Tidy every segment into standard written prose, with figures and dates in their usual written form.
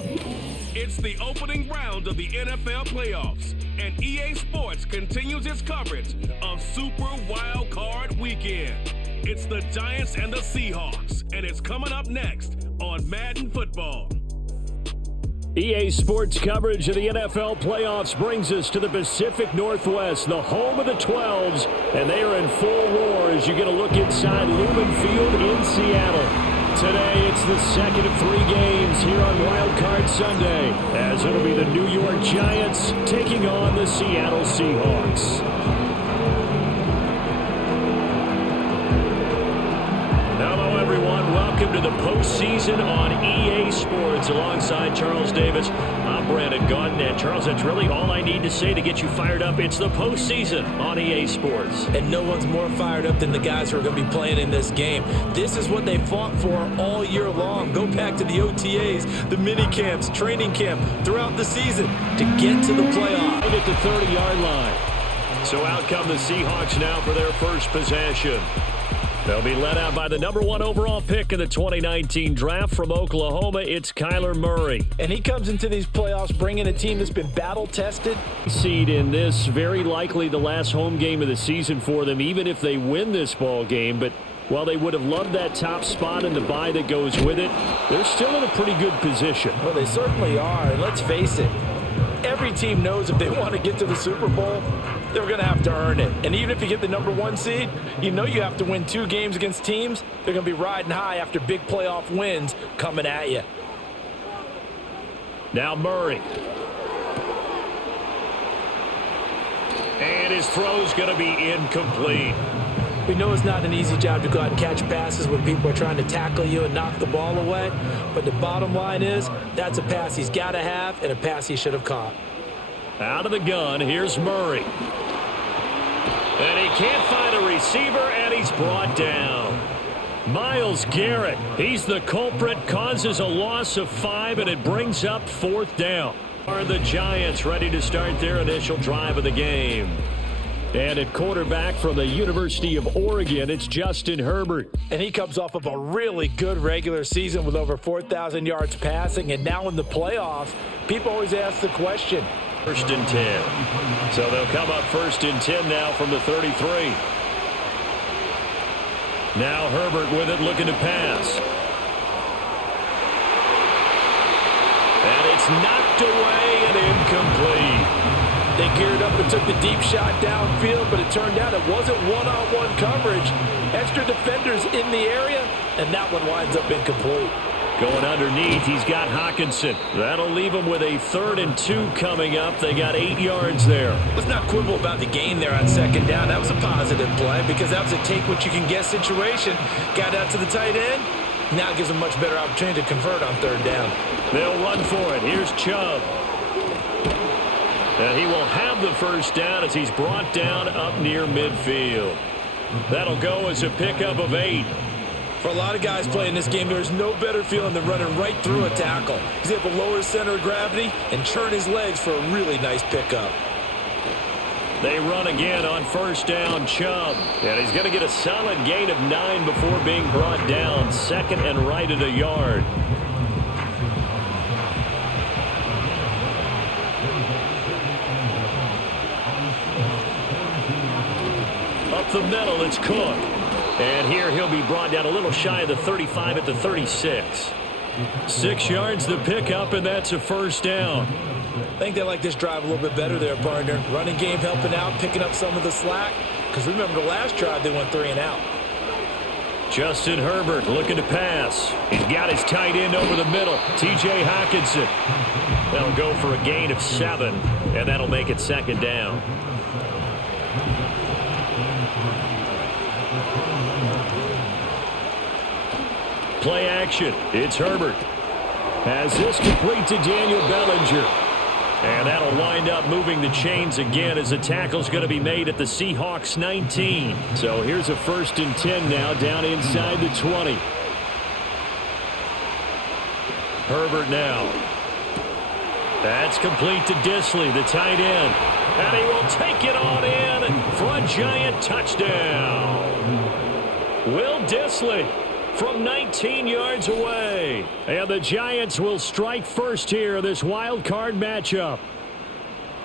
It's the opening round of the NFL playoffs, and EA Sports continues its coverage of Super Wild Card Weekend. It's the Giants and the Seahawks, and it's coming up next on Madden Football. EA Sports coverage of the NFL playoffs brings us to the Pacific Northwest, the home of the 12s, and they are in full roar as you get a look inside Lumen Field in Seattle. Today, it's the second of 3 games here on WILDCARD Sunday, as it'll be the New York Giants taking on the Seattle Seahawks. Hello, everyone. Welcome to the postseason on EA Sports. Alongside Charles Davis, I'm Brandon Gaudin. And Charles, that's really all I need to say to get you fired up. It's the postseason on EA Sports. And no one's more fired up than the guys who are going to be playing in this game. This is what they fought for all year long. Go back to the OTAs, the mini camps, training camp throughout the season to get to the playoff. Right at the 30-yard line. So out come the Seahawks now for their first possession. They'll be led out by the number 1 overall pick in the 2019 draft from Oklahoma. It's Kyler Murray. And he comes into these playoffs bringing a team that's been battle-tested. Seed in this, very likely the last home game of the season for them, even if they win this ball game. But while they would have loved that top spot and the bye that goes with it, they're still in a pretty good position. Well, they certainly are. And let's face it, every team knows if they want to get to the Super Bowl, they're going to have to earn it. And even if you get the number 1 seed, you know you have to win 2 games against teams. They're going to be riding high after big playoff wins coming at you. Now Murray. And his throw's going to be incomplete. We know it's not an easy job to go out and catch passes when people are trying to tackle you and knock the ball away. But the bottom line is, that's a pass he's got to have and a pass he should have caught. Out of the gun, here's Murray. And he can't find a receiver, and he's brought down. MYLES GARRETT, he's the culprit, causes a loss of 5, and it brings up 4th down. Are the Giants ready to start their initial drive of the game? And at quarterback from the University of Oregon, it's Justin Herbert. And he comes off of a really good regular season with over 4,000 yards passing. And now in the playoffs, people always ask the question. 1st and 10. So they'll come up 1st and 10 now from the 33. Now Herbert with it, looking to pass. And it's knocked away and incomplete. They geared up and took the deep shot downfield, but it turned out it wasn't one-on-one coverage. Extra defenders in the area, and that one winds up incomplete. Going underneath, he's got Hawkinson. That'll leave him with a 3rd and 2 coming up. They got 8 yards there. Let's not quibble about the gain there on 2nd down. That was a positive play because that was a take-what-you-can-get situation. Got out to the tight end. Now it gives them much better opportunity to convert on 3rd down. They'll run for it. Here's Chubb. And he will have the 1st down as he's brought down up near midfield. That'll go as a pickup of 8. For a lot of guys playing this game, there's no better feeling than running right through a tackle. He's able to lower his center of gravity and churn his legs for a really nice pickup. They run again on 1st down, Chubb. And he's going to get a solid gain of 9 before being brought down. 2nd and right at a yard. Up the middle, it's Cook. And here he'll be brought down a little shy of the 35 at the 36. 6 yards the pickup, and that's a 1st down. I think they like this drive a little bit better there, partner. Running game helping out, picking up some of the slack. Because remember, the last drive they went 3 and out. Justin Herbert looking to pass. He's got his tight end over the middle, T.J. Hawkinson. That'll go for a gain of 7, and that'll make it 2nd down. Play action. It's Herbert. Has this complete to Daniel Bellinger. And that'll wind up moving the chains again as the tackle's going to be made at the Seahawks 19. So here's a 1st and 10 now down inside the 20. Herbert now. That's complete to Disley, the tight end. And he will take it on in for a Giant touchdown. Will Disley from 19 yards away. And the Giants will strike first here in this wild card matchup.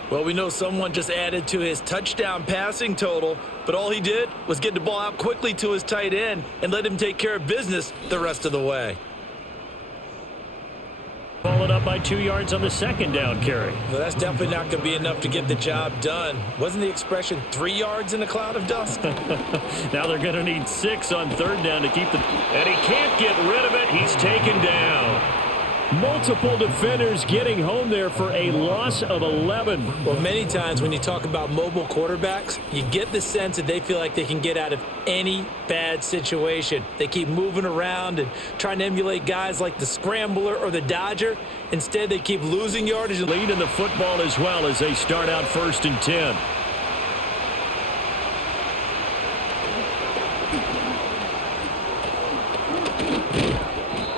Well, we know someone just added to his touchdown passing total, but all he did was get the ball out quickly to his tight end and let him take care of business the rest of the way. Followed up by 2 yards on the second down carry. Well, that's definitely not going to be enough to get the job done. Wasn't the expression 3 yards in a cloud of dust? Now they're going to need 6 on third down to keep the... And he can't get rid of it. He's taken down. Multiple defenders getting home there for a loss of 11. Well, many times when you talk about mobile quarterbacks, you get the sense that they feel like they can get out of any bad situation. They keep moving around and trying to emulate guys like the Scrambler or the Dodger. Instead, they keep losing yardage and lead in the football as well as they start out 1st and 10.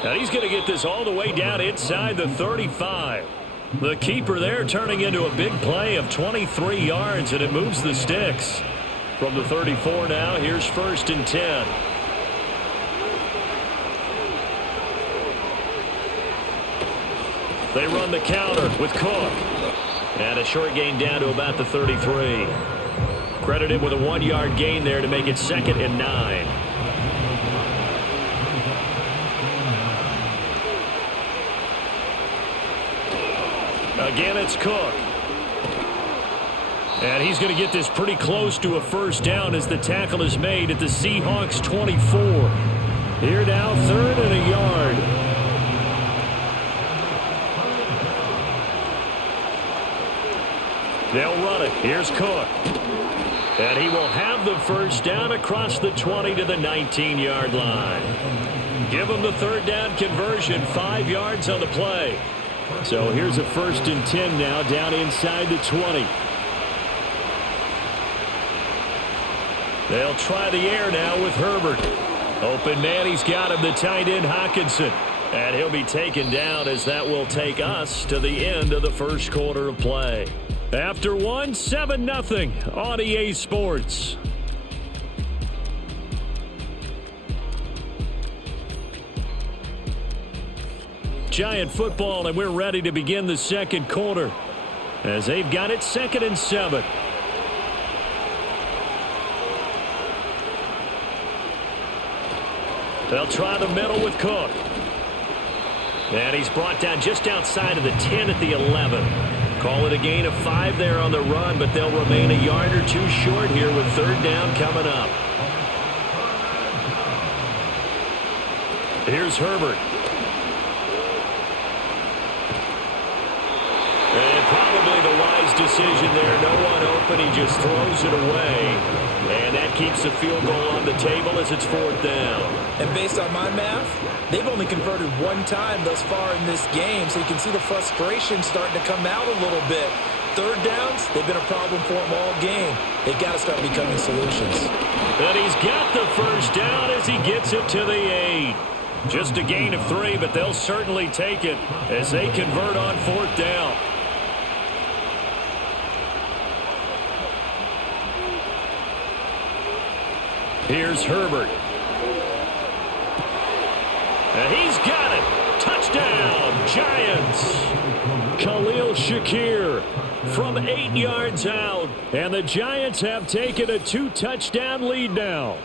And he's going to get this all the way down inside the 35. The keeper there turning into a big play of 23 yards, and it moves the sticks. From the 34 now, here's 1st and 10. They run the counter with Cook. And a short gain down to about the 33. Credited with a 1-yard gain there to make it 2nd and 9. Again, it's Cook. And he's going to get this pretty close to a first down as the tackle is made at the Seahawks 24. Here now, 3rd and a yard. They'll run it. Here's Cook. And he will have the first down across the 20 to the 19-yard line. Give him the 3rd down conversion, 5 yards on the play. So here's a 1st and 10 now down inside the 20. They'll try the air now with Herbert. Open man, he's got him, the tight end Hockenson. And he'll be taken down as that will take us to the end of the first quarter of play. After one, 7-0 on EA Sports. Giant football, and we're ready to begin the second quarter as they've got it 2nd and 7. They'll try the middle with Cook. And he's brought down just outside of the 10 at the 11. Call it a gain of 5 there on the run, but they'll remain a yard or 2 short here with 3rd down coming up. Here's Herbert. And probably the wise decision there. No one open. He just throws it away. And that keeps the field goal on the table as it's 4th down. And based on my math, they've only converted 1 time thus far in this game. So you can see the frustration starting to come out a little bit. 3rd downs, they've been a problem for them all game. They've got to start becoming solutions. And he's got the first down as he gets it to the 8. Just a gain of 3, but they'll certainly take it as they convert on 4th down. Here's Herbert. And he's got it. Touchdown, Giants. Khalil Shakir from 8 yards out. And the Giants have taken a 2-touchdown lead now.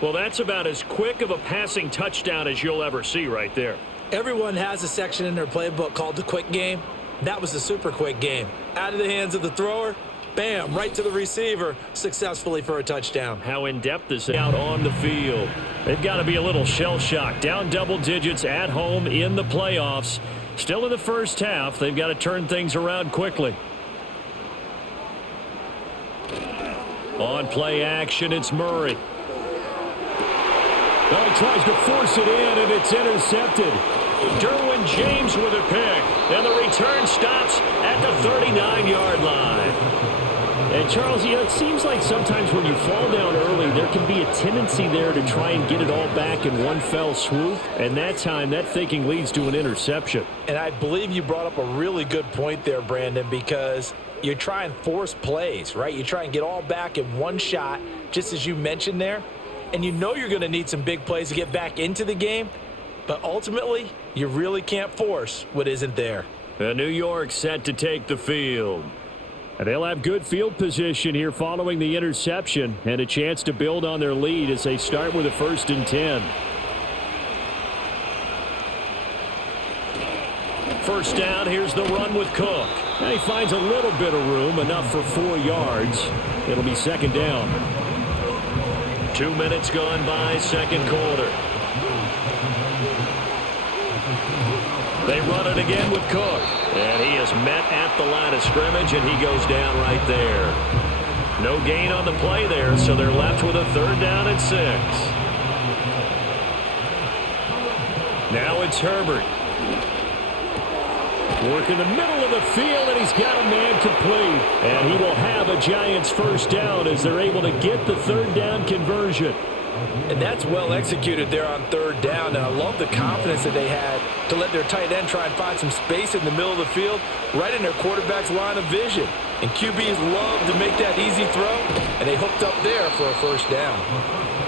Well, that's about as quick of a passing touchdown as you'll ever see right there. Everyone has a section in their playbook called the quick game. That was the super quick game. Out of the hands of the thrower, bam, right to the receiver, successfully for a touchdown. How in-depth is it out on the field? They've got to be a little shell-shocked. Down double digits at home in the playoffs. Still in the first half. They've got to turn things around quickly. On play action, it's Murray. Well, he tries to force it in, and it's intercepted. Derwin James with a pick. And the return stops at the 39-yard line. And, Charles, it seems like sometimes when you fall down early, there can be a tendency there to try and get it all back in one fell swoop. And that time, that thinking leads to an interception. And I believe you brought up a really good point there, Brandon, because you try and force plays, right? You try and get all back in one shot, just as you mentioned there. and you know you're going to need some big plays to get back into the game, but ultimately, you really can't force what isn't there. And New York set to take the field. And they'll have good field position here following the interception and a chance to build on their lead as they start with a 1st and 10. First down, here's the run with Cook. And he finds a little bit of room, enough for 4 yards. It'll be 2nd down. 2 minutes gone by, 2nd quarter. They run it again with Cook. And he is met at the line of scrimmage, and he goes down right there. No gain on the play there, so they're left with a 3rd down and 6. Now it's Herbert. Work in the middle of the field, and he's got a man complete. And he will have a Giants 1st down as they're able to get the 3rd down conversion. And that's well executed there on 3rd down. And I love the confidence that they had to let their tight end try and find some space in the middle of the field, right in their quarterback's line of vision. And QBs love to make that easy throw, and they hooked up there for a 1st down.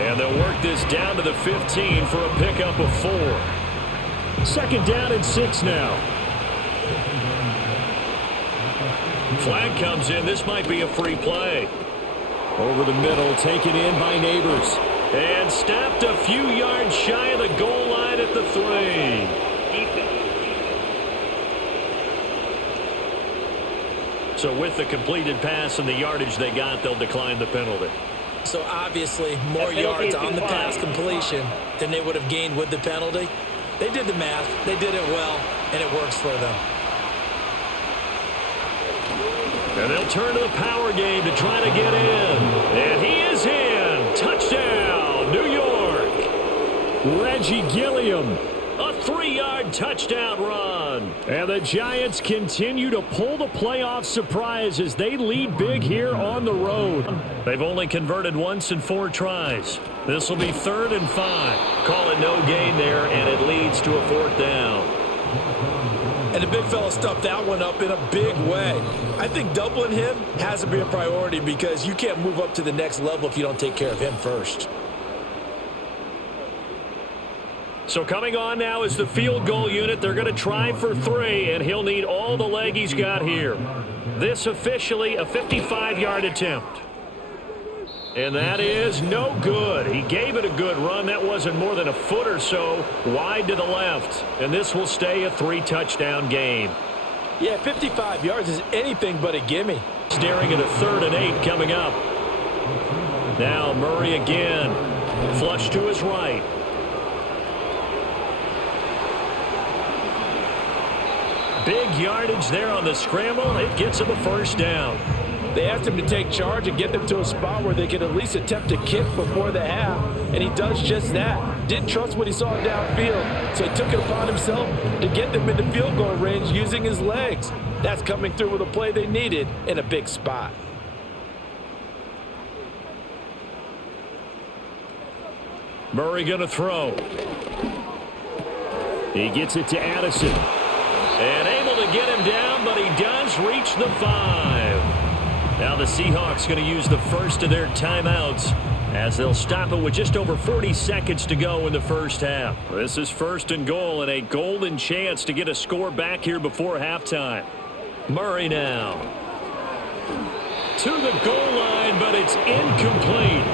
And they'll work this down to the 15 for a pickup of 4. 2nd down and 6 now. Flag comes in. This might be a free play. Over the middle, taken in by Neighbors. And stopped a few yards shy of the goal line at the 3. So with the completed pass and the yardage they got, they'll decline the penalty. So obviously more yards on the pass completion than they would have gained with the penalty. They did the math. They did it well, and it works for them. And they'll turn to the power game to try to get in. And he is in. Touchdown, New York. Reggie Gilliam, a 3-yard touchdown run. And the Giants continue to pull the playoff surprise as they lead big here on the road. They've only converted once in 4 tries. This will be 3rd and 5. Call it no gain there, and it leads to a 4th down. And the big fella stuffed that one up in a big way. I think doubling him has to be a priority because you can't move up to the next level if you don't take care of him first. So coming on now is the field goal unit. They're going to try for 3, and he'll need all the leg he's got here. This officially a 55-yard attempt. And that is no good. He gave it a good run. That wasn't more than a foot or so wide to the left. And this will stay a 3-touchdown game. Yeah, 55 yards is anything but a gimme. Staring at a 3rd and 8 coming up. Now Murray again. Flush to his right. Big yardage there on the scramble. It gets him a 1st down. They asked him to take charge and get them to a spot where they could at least attempt to kick before the half, and he does just that. Didn't trust what he saw downfield, so he took it upon himself to get them into field goal range using his legs. That's coming through with a play they needed in a big spot. Murray going to throw. He gets it to Addison. And able to get him down, but he does reach the 5. Now the Seahawks going to use the first of their timeouts as they'll stop it with just over 40 seconds to go in the 1st half. This is 1st and goal and a golden chance to get a score back here before halftime. Murray now. To the goal line, but it's incomplete.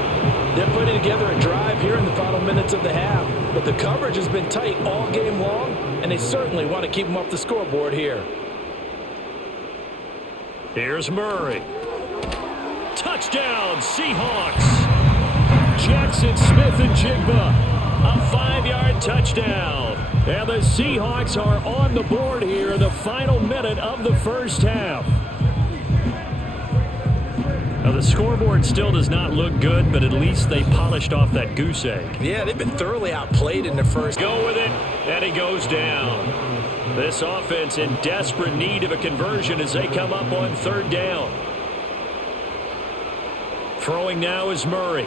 They're putting together a drive here in the final minutes of the half, but the coverage has been tight all game long, and they certainly want to keep them off the scoreboard here. Here's Murray. Touchdown, Seahawks. Jackson Smith-Njigba, a 5-yard touchdown. And the Seahawks are on the board here in the final minute of the 1st half. Now the scoreboard still does not look good, but at least they polished off that goose egg. Yeah, they've been thoroughly outplayed in the first. Go with it, and he goes down. This offense in desperate need of a conversion as they come up on 3rd down. Throwing now is Murray.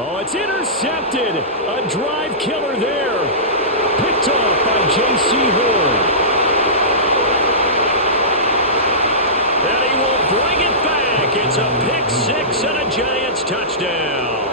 Oh, it's intercepted. A drive killer there. Picked off by J.C. Horn. And he will bring it back. It's a pick 6 and a Giants Giants touchdown.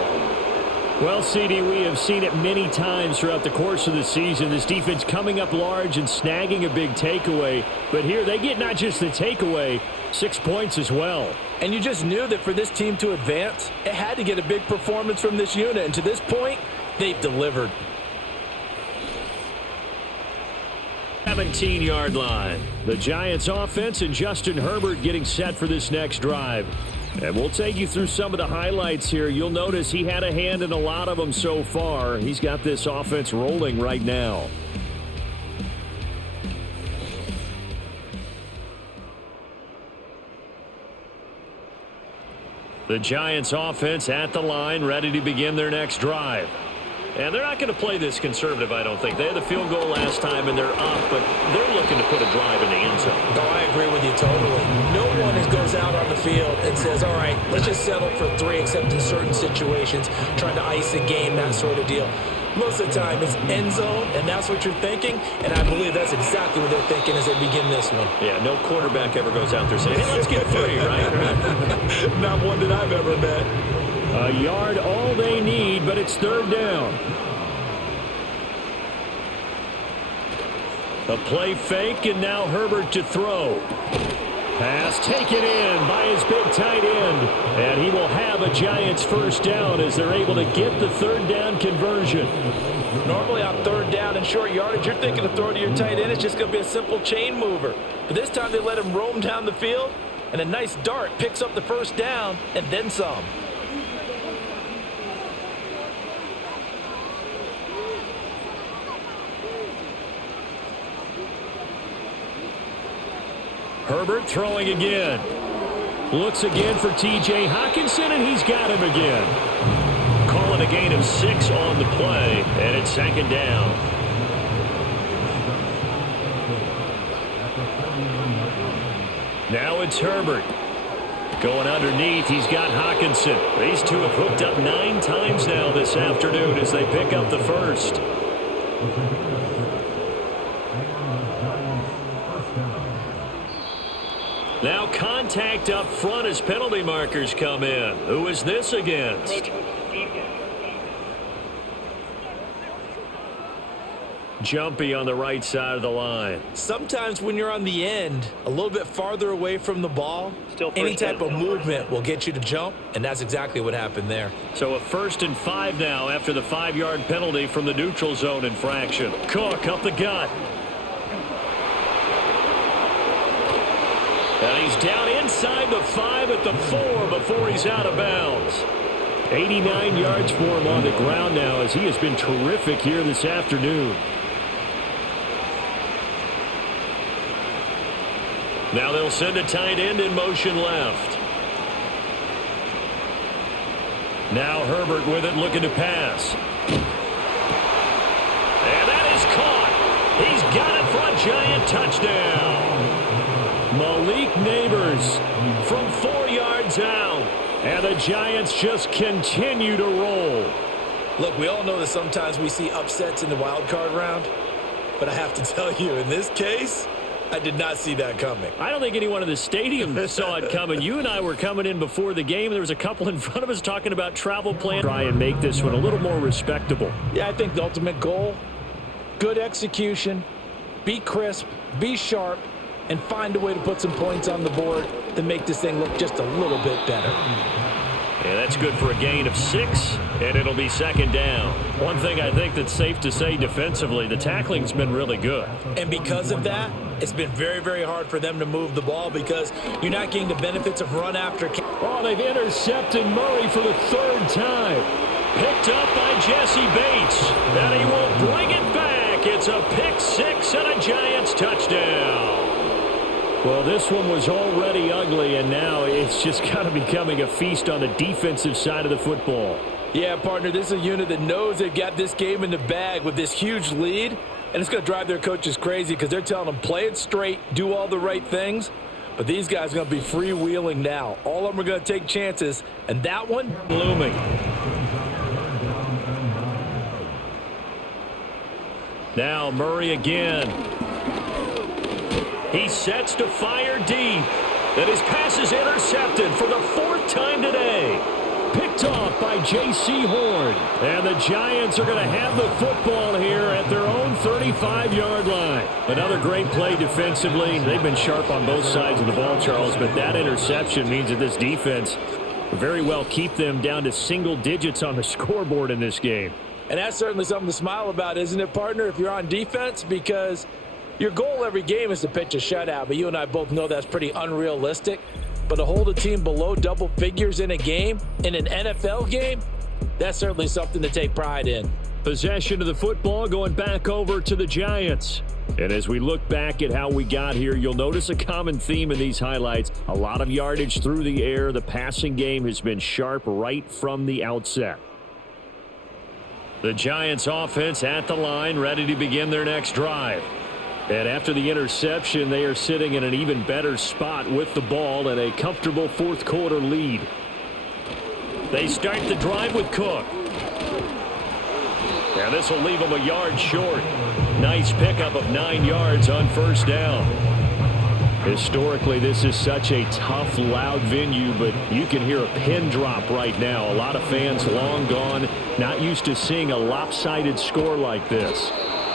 Well, CD, we have seen it many times throughout the course of the season. This defense coming up large and snagging a big takeaway. But here they get not just the takeaway, 6 points as well. And you just knew that for this team to advance, it had to get a big performance from this unit. And to this point, they've delivered. 17-yard line. The Giants offense and Justin Herbert getting set for this next drive. And we'll take you through some of the highlights here. You'll notice he had a hand in a lot of them so far. He's got this offense rolling right now. The Giants offense at the line, ready to begin their next drive. And they're not going to play this conservative, I don't think. They had the field goal last time, and they're up, but they're looking to put a drive in the end zone. No, I agree with you totally. No one goes out on the field and says, all right, let's just settle for 3, except in certain situations, trying to ice a game, that sort of deal. Most of the time, it's end zone, and that's what you're thinking, and I believe that's exactly what they're thinking as they begin this one. Yeah, no quarterback ever goes out there saying, hey, let's get 3, right? Not one that I've ever met. A yard all they need, but it's third down. A play fake, and now Herbert to throw. Pass taken in by his big tight end. And he will have a Giants first down as they're able to get the third down conversion. Normally on third down and short yardage, you're thinking of throwing to your tight end. It's just going to be a simple chain mover. But this time they let him roam down the field, and a nice dart picks up the first down and then some. Herbert throwing again. Looks again for T.J. Hockenson, and he's got him again. Calling a gain of 6 on the play, and it's second down. Now it's Herbert. Going underneath, he's got Hockenson. These two have hooked up 9 times now this afternoon as they pick up the first. Now contact up front as penalty markers come in. Who is this against? Jumpy on the right side of the line. Sometimes when you're on the end, a little bit farther away from the ball, any type of movement will get you to jump, and that's exactly what happened there. So a 1st and 5 now after the 5-yard penalty from the neutral zone infraction. Cook up the gut. And he's down inside the 5 at the 4 before he's out of bounds. 89 yards for him on the ground now as he has been terrific here this afternoon. Now they'll send a tight end in motion left. Now Herbert with it looking to pass. And that is caught. He's got it for a Giant touchdown. Malik Neighbors from 4 yards out. And the Giants just continue to roll. Look, we all know that sometimes we see upsets in the wild card round. But I have to tell you, in this case, I did not see that coming. I don't think anyone in the stadium saw it coming. You and I were coming in before the game. There was a couple in front of us talking about travel plans. Try and make this one a little more respectable. Yeah, I think the ultimate goal, good execution, be crisp, be sharp, and find a way to put some points on the board to make this thing look just a little bit better. And that's good for a gain of 6, and it'll be second down. One thing I think that's safe to say defensively, the tackling's been really good. And because of that, it's been very, very hard for them to move the ball because you're not getting the benefits of run after. Oh, they've intercepted Murray for the 3rd time. Picked up by Jesse Bates, and he will bring it back. It's a pick 6 and a Giants touchdown. Well, this one was already ugly, and now it's just kind of becoming a feast on the defensive side of the football. Yeah, partner, this is a unit that knows they've got this game in the bag with this huge lead, and it's going to drive their coaches crazy because they're telling them play it straight, do all the right things, but these guys are going to be freewheeling now. All of them are going to take chances, and that one looming. Now Murray again. He sets to fire deep. And his pass is intercepted for the 4th time today. Picked off by J.C. Horn. And the Giants are going to have the football here at their own 35-yard line. Another great play defensively. They've been sharp on both sides of the ball, Charles, but that interception means that this defense will very well keep them down to single digits on the scoreboard in this game. And that's certainly something to smile about, isn't it, partner, if you're on defense? Because your goal every game is to pitch a shutout, but you and I both know that's pretty unrealistic. But to hold a team below double figures in a game, in an NFL game, that's certainly something to take pride in. Possession of the football going back over to the Giants. And as we look back at how we got here, you'll notice a common theme in these highlights. A lot of yardage through the air. The passing game has been sharp right from the outset. The Giants offense at the line, ready to begin their next drive. And after the interception, they are sitting in an even better spot with the ball and a comfortable fourth quarter lead. They start the drive with Cook. And this will leave them a yard short. Nice pickup of 9 yards on first down. Historically, this is such a tough, loud venue, but you can hear a pin drop right now. A lot of fans long gone, not used to seeing a lopsided score like this.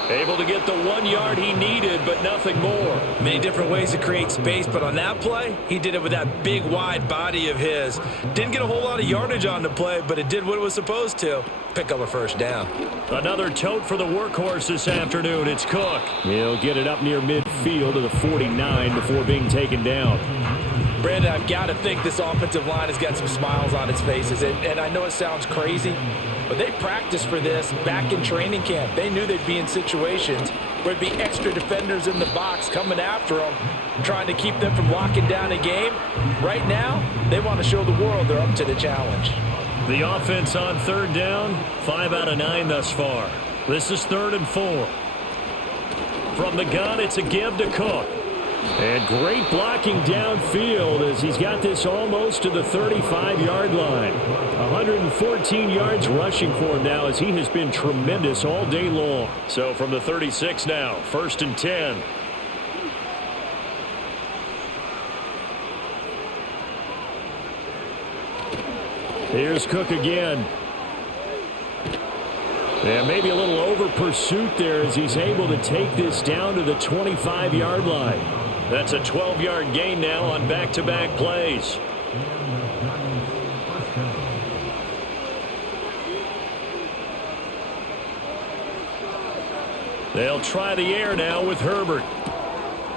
Able to get the 1 yard he needed, but nothing more. Many different ways to create space, but on that play, he did it with that big, wide body of his. Didn't get a whole lot of yardage on the play, but it did what it was supposed to. Pick up a first down. Another tote for the workhorse this afternoon. It's Cook. He'll get it up near midfield to the 49 before being taken down. Brandon, I've got to think this offensive line has got some smiles on its faces. And I know it sounds crazy, but they practiced for this back in training camp. They knew they'd be in situations where there'd be extra defenders in the box coming after them, trying to keep them from locking down a game. Right now, they want to show the world they're up to the challenge. The offense on third down, 5 out of 9 thus far. This is 3rd and 4. From the gun, it's a give to Cook. And great blocking downfield as he's got this almost to the 35-yard line. 114 yards rushing for him now as he has been tremendous all day long. So from the 36 now, 1st and 10. Here's Cook again. And maybe a little over pursuit there as he's able to take this down to the 25-yard line. That's a 12-yard gain now on back-to-back plays. They'll try the air now with Herbert.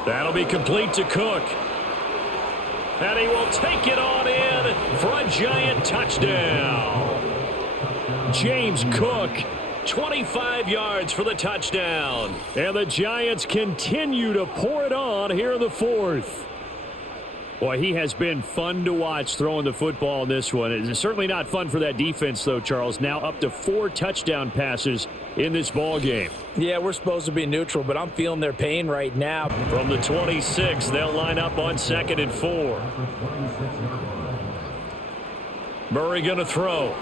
That'll be complete to Cook. And he will take it on in for a Giant touchdown. James Cook, 25 yards for the touchdown. And the Giants continue to pour it on here in the 4th. Boy, he has been fun to watch throwing the football in this one. It's certainly not fun for that defense, though, Charles. Now up to 4 touchdown passes in this ball game. Yeah, we're supposed to be neutral, but I'm feeling their pain right now. From the 26, they'll line up on 2nd and 4. Murray going to throw.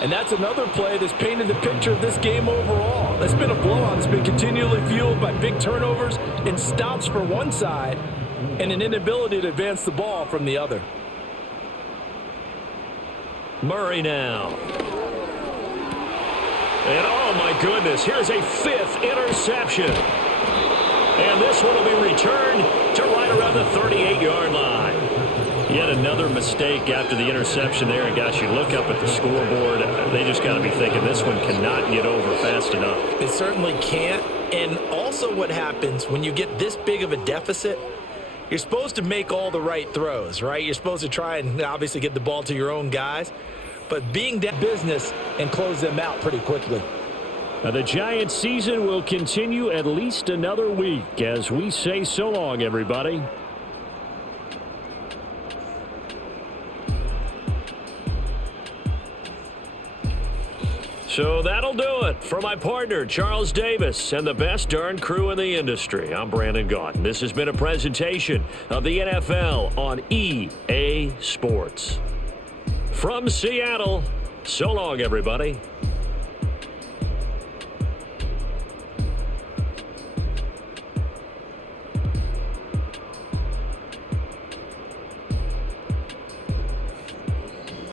And that's another play that's painted the picture of this game overall. It's been a blowout. It's been continually fueled by big turnovers and stops for one side and an inability to advance the ball from the other. Murray now. And oh my goodness, here's a 5th interception. And this one will be returned to right around the 38-yard line. Yet another mistake after the interception there. And gosh, you look up at the scoreboard, they just got to be thinking this one cannot get over fast enough. It certainly can't. And also what happens when you get this big of a deficit, you're supposed to make all the right throws, right? You're supposed to try and obviously get the ball to your own guys, but being that business and close them out pretty quickly. Now the Giants season will continue at least another week as we say so long, everybody. So that'll do it for my partner, Charles Davis, and the best darn crew in the industry. I'm Brandon Gaudin. This has been a presentation of the NFL on EA Sports. From Seattle, so long, everybody.